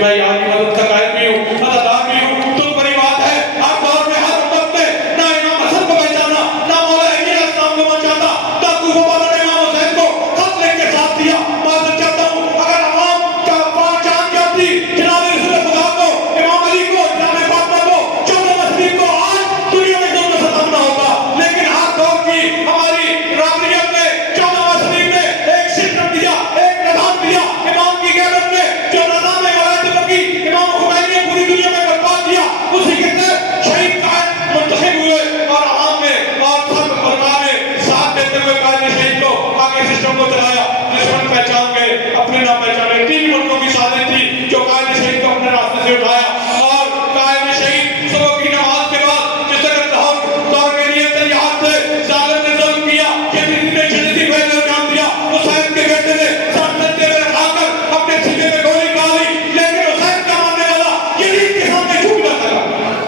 कि मैं यहाँ की मदद का कायल भी हूँ, अदादार भी हूँ। तुम बड़ी बात है हर दौर में हर उम्मत में ना इमाम हसन को पहचाना, ना मौला अली इस्लाम को पहचाना, ना कूफा वालों ने इमाम हुसैन को खत लिख के साथ दिया। माजरत चाहता हूँ अगर अवाम का पहचान जाती जनाब रसूल खुदा को, इमाम अली को, जनाब फातिमा को, 14 मसलीम को, आज दुनिया में दोनों से सामना होगा। लेकिन हर दौर की हमारी राबरियत ने 14 मसलीम ने एक सिस्टम दिया, एक निजाम दिया। इमाम की क़यादत में जो निजाम है वलायत की इमाम हुसैन ने पूरी दुनिया में बर्पा किया, उसी के तहत शहीद कायद मुंतखब हुए और आवाम में और सब उलमा ने साथ देते हुए कायद शहीद को आगे सिस्टम को चलाया। दुश्मन पहचान गए, अपने ना पहचाने। 3 मुल्कों की साजिश थी जो कायद शहीद को अपने रास्ते से उठाया। और कायद शहीद सुबह की नमाज के बाद जिस तरह दौड़ के लिए तैयार थे, जालिम ने जुल्म किया, यजीद ने शदीदी फैल अंजाम दिया। हुसैन के बेटे ने सर सजदे में रखाकर अपने सीने में गोली डाली, लेकिन हुसैन का मानने वाला यजीद के सामने झुक न सका।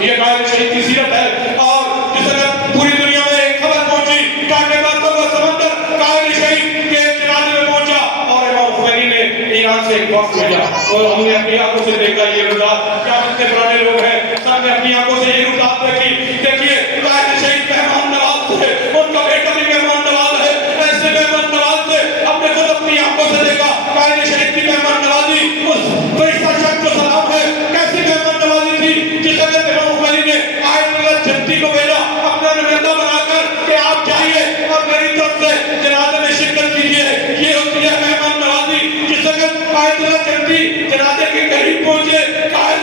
ये कायद शहीद की सीरत है। और जिस तरह पूरी दुनिया में एक खबर पहुंची, कांटे बातों का समंदर कायद शहीद के जनाजे में पहुंचा और इमाम खुमैनी ने ईरान से एक वफ्द भेजा। और हमने अपनी आंखों से देखा ये रुदात, क्या इतने पुराने लोग हैं, सबने अपनी आंखों से ये रुदात देखी। देखिए कायद शहीद मेहमान नवाज थे, उनका बेटा भी मेहमान नवाज है। ऐसे मेहमान नवाज थे, हमने खुद अपनी आंखों से देखा कायद शहीद की मेहमान नवाजी। उस फरिश्ता शख्स को सलाम है, कैसी मेहमान नवाजी थी जिस तरह इमाम खुमैनी ने आयतुल्लाह जंती को भेजा अपना नुमाइंदा बनाकर कि आप जाइए और मेरी तरफ से जनाजे में शिरकत कीजिए। ये होती है मेहमान नवाजी। जिस तरह आयतुल्लाह जंती जनाजे के करीब पहुंचे, कायद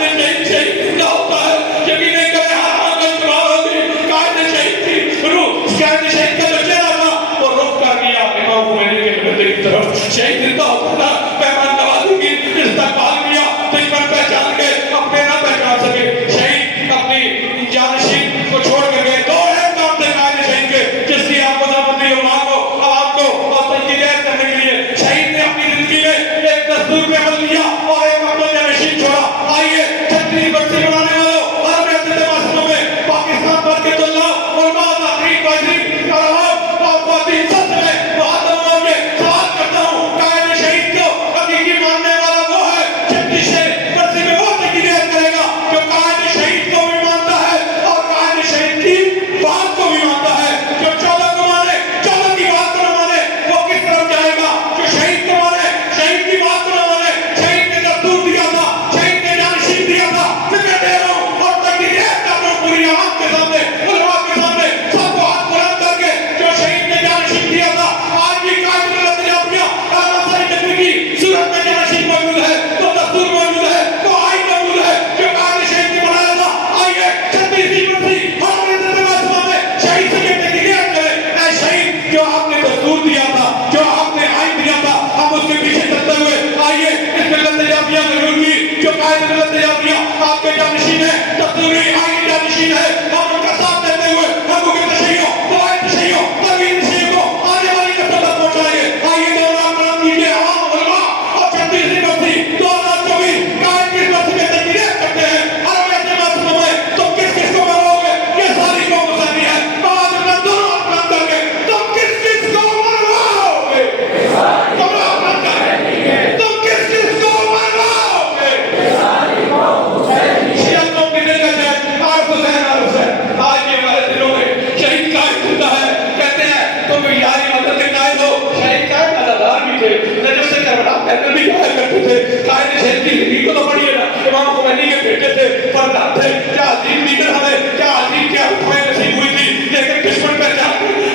शहीद जिंदा होता है, यकीन नहीं करे हर आंगन तबाह होगी। कायद शहीद की रूह, कायद शहीद का जो चेहरा था वो रुख कर दिया इमाम खुमैनी के बेटे की तरफ। शहीद जिंदा होता था, मेहमान नवाजी की इस्तकबाल किया, दुश्मन पहचान गए, अपने ना पहचान सके। शहीद अपनी जानशीन को छोड़ कर गए। 2 अहम काम थे कायद शहीद के, जिसकी आपको जमानती उलमा को, आवाम को और तनकीद करने के लिए शहीद ने अपनी जिंदगी में एक दस्तूर पे अमल किया और एक अपना जानशीन छोड़ा। आइए 36 बस्ती बनाने वालों और मेरे मासूमों में पाकिस्तान भर के तुल्ला उलमा ताकरीर वाजिब और आवाम और ख्वातीन सब से मैं बहुत अमल में सवाल करता हूँ, कायद शहीद को हकीकी मानने वाला वो है 36 बस्ती में वो तनकीद करेगा जो कायद शहीद को भी मानता है और कायद शहीद की बात को भी मानता है। जो 14 को माने, 14 की बात को न माने, वो किस तरफ जाएगा? जो शहीद को माने, शहीद की बात को न माने, शहीद ने दस्तूर दिया था, शहीद ने जानशीन दिया था, मैं दे रहा हूँ और तनकीद कर रहा हूँ पूरी आवाम के सामने, उलमा के सामने, सबको हाथ बुलंद करके जो शहीद ने जानशीन दिया था। आज भी कायद जाफरिया की सूरत में जानशीन मौजूद है, तो दस्तूर मौजूद है, तो आइन मौजूद है जो कायद शहीद ने बनाया था। आइए 36वीं बस्ती हमारे मासूमा में शहीद से तनकीद करें। ऐ शहीद जो आपने दस्तूर दिया था, जो आपने आइन दिया था, हम उसके पीछे चलते हुए आइए इस मिल्लत जाफरिया जरूर की जो कायद मिल्लत जाफरिया आपके जानशीन है, दस्तूरी आइन जानशीन है। हम उनका साथ देते हुए हमको के तशय्यो, दवाई तशय्यो, तरवीज तशय्यो को आने वाली नस्ल तक पहुंचाएंगे। आइए दौरान प्रणाम कीजिए आवाम उलमा और 36वीं बस्ती 2024 कायद की बस्ती में तनकीद करते हैं। और वैसे मासूमों में तुम किस किस को मरवाओगे? ये सारी कौम मुसलमान है। बात अपना दोनों अपना करके तुम किस किस को मरवाओगे? तुम अपना करके तुम किस किस को मरवाओगे? सारी कौम मुसलमान। शिया कौम की दिल का जज आरिफ हुसैन आज ये हमारे दिलों में शहीद कायद जिंदा है। कहते हैं तुम यारी मदद के कायद हो। शहीद कायद अदादार भी थे, नजर से करबला पैदल भी जाया करते थे। कायद शहीद की जिंदगी को तो पढ़िए ना, इमाम खुमैनी के बेटे थे, फरदाद थे। क्या अजीब लीडर हमें, क्या अजीब क्या हुकूमत नसीब हुई थी, लेकिन दुश्मन पहचान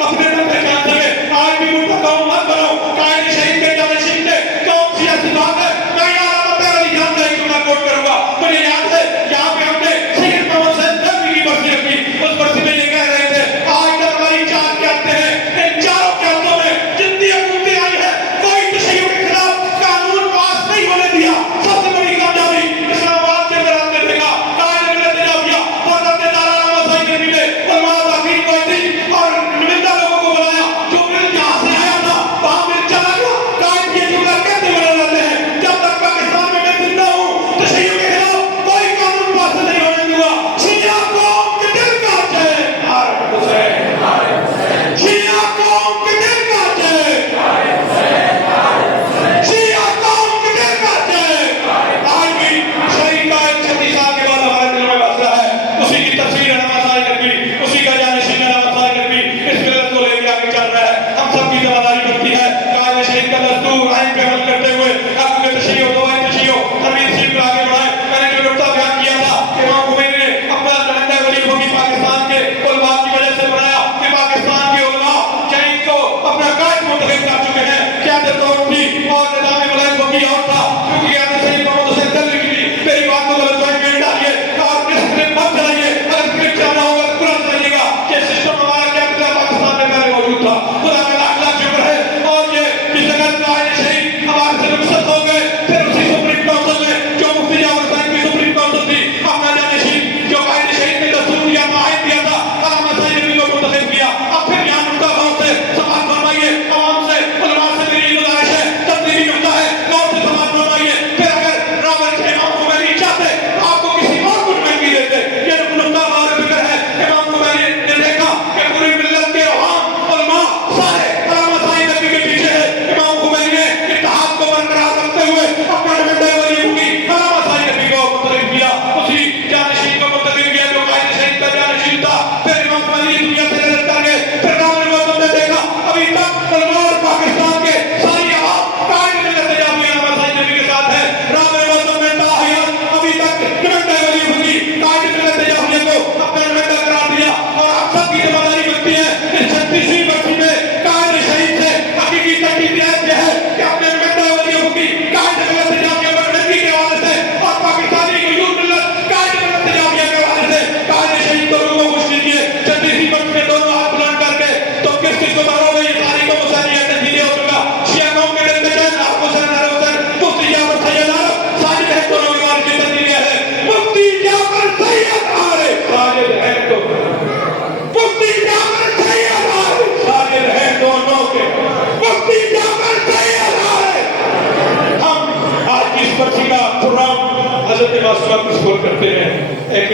अपने न पहचान सके। आज भी मुल्क का मत बनाओ। कायद शहीद के जानशीन थे, कौन सियासी बात है? मैं यहाँ बता रही जान का एक जुमला कोट करूंगा। मुझे याद है यहाँ पे हमने सैयद मोहम्मद सैयद की बस्ती रखी, उस बस्ती में ये कह रहे थे आज तक हमारी 4 क्यादतें हैं, इन चारों क्यादतों में जितनी हुकूमतें आई है कोई तशय्यो के खिलाफ कानून पास नहीं होने दिया। सबसे बड़ी कामयाबी इस्लामाबाद के अंदर आपने देखा कायद हजरत मासूमा को सपोर्ट करते हैं। एक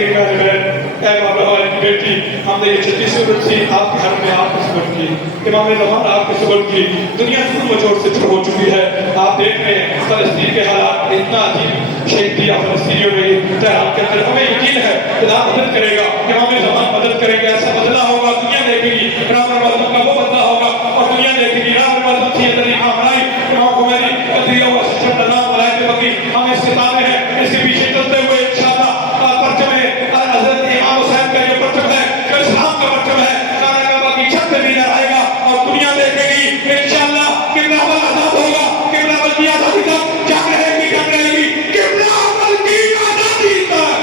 बाबा वाले की बेटी हमने ये 36 थी आपके घर में आपको सपोर्ट की, इमाम ज़मान आपको सपोर्ट की, दुनिया पूर्ण जोर से हो चुकी है। आप देख रहे हैं फलस्तीन के हालात, इतना अजीब शहीद दिया फलस्तीनियों ने तेहरान के अंदर। हमें यकीन है खुदा मदद करेगा, इमाम ज़मान मदद करेंगे। ऐसा बदला होगा, दुनिया देखेगी राम रमज़ान का वो बदला होगा और दुनिया देखेगी राम रमज़ान की तरीका हमारी इमाम खुमैनी दिया हुआ सिस्टम नज़ाम वलायत बकी। हम इस किताबें हैं, इसके पीछे चलते हुए इंशाअल्लाह परचम है हज़रत इमाम हुसैन का ये परचम है, जो इस्लाम का परचम है, खाना काबा की छत पे भी लहराएगा और दुनिया देखेगी इंशाअल्लाह किबला आजाद होगा, किबला की आजादी तक जंग रहेगी, जंग रहेगी, किबला की आजादी तक।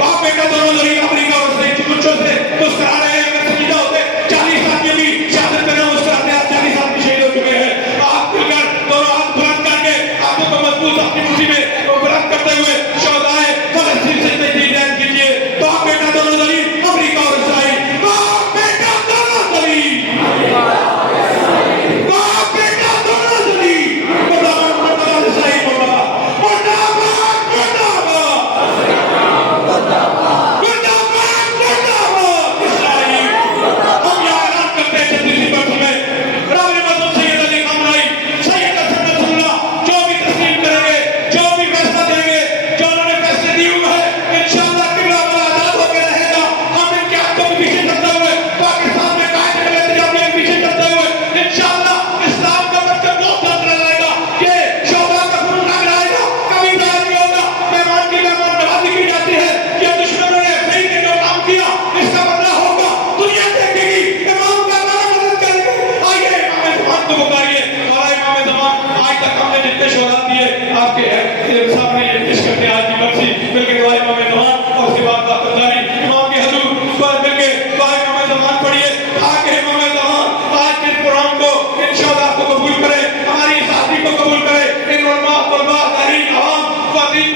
बाप बेटा दोनों जरिए अमेरिका और इसराइल चुटकुलों से मुस्कुरा रहे हैं। अगर सजीदा होते 40 आदमी भी शहादत में मुस्कुराते, आज 40 आदमी शहीद हो चुके हैं। आप मिलकर दोनों हाथ बुलंद करके हाथों को मजबूत अपनी मुट्ठी में बुलंद करते हुए शोहदाए फलस्तीन से तजदीद कीजिए। बाप बेटा दोनों जरिए अमेरिका और इसराइल, बाप बेटा दोनों जरिए, बाप बेटा दोनों जरिए, मुर्दाबाद मुर्दाबाद इसराइल, मुर्दाबाद मुर्दाबाद मुर्दाबाद मुर्दाबाद इसराइल। हम यहाँ ऐलान करते हैं 36 बरसों में राम मज़लूम Syed Ali Khamenei, Syed Hassan Nasrallah जो भी तस्लीम करेंगे, जो भी फैसला देंगे, जो उन्होंने फैसले दिए हुए हैं, इंशाअल्लाह किबला आजाद होकर रहेगा। हम इनके हाथ को भी पीछे करते हुए पाकिस्तान में कायद इंतजाम के पीछे करते हुए इंशाअल्लाह इस्लाम का परचम वो बुलंद रहेगा, ये शोभा का खून लग रहेगा, कभी जाहिर नहीं होगा। मेहमान की मेहमान नवाजी की जाती है, ये दुश्मनों ने सही ने जो काम किया इसका बदला होगा, दुनिया देखेगी। इमाम का नाम मदद करेंगे। आइए इमाम ज़मान को बुलाइए और इमाम ज़मान आज तक हमने जितने शोहदा दिए आपके सामने ये पेश करते हैं। आज की बरसी मिलकर दुआ इमाम ज़मान और उसके बाद बातदारी इमाम के हुजूर पर मिलके दुआ इमाम ज़मान पढ़िए ताकि इमाम ज़मान आज के कुरान को इंशाअल्लाह को कबूल करे, हमारी इस शादी को कबूल करे, इन उलमा तलबा तारीख आवाम व दीन